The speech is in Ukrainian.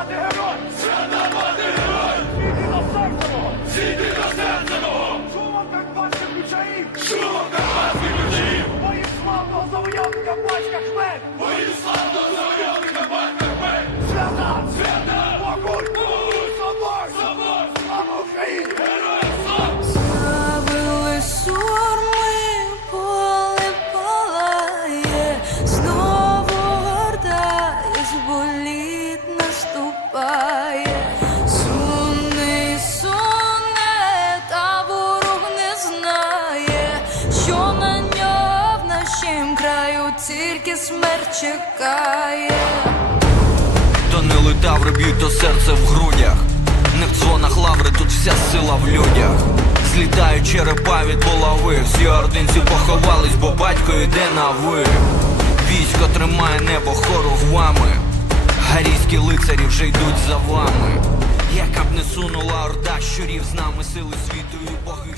Мати герой! Тільки смерть чекає. То не летаври б'ють, то серце в грудях. Не в дзвонах лаври, тут вся сила в людях. Злітають черепа від булави. Всі ординці поховались, бо батько йде на ви. Військо тримає небо хоругвами. Гарійські лицарі вже йдуть за вами. Яка б не сунула орда щурів з нами сили світу і боги.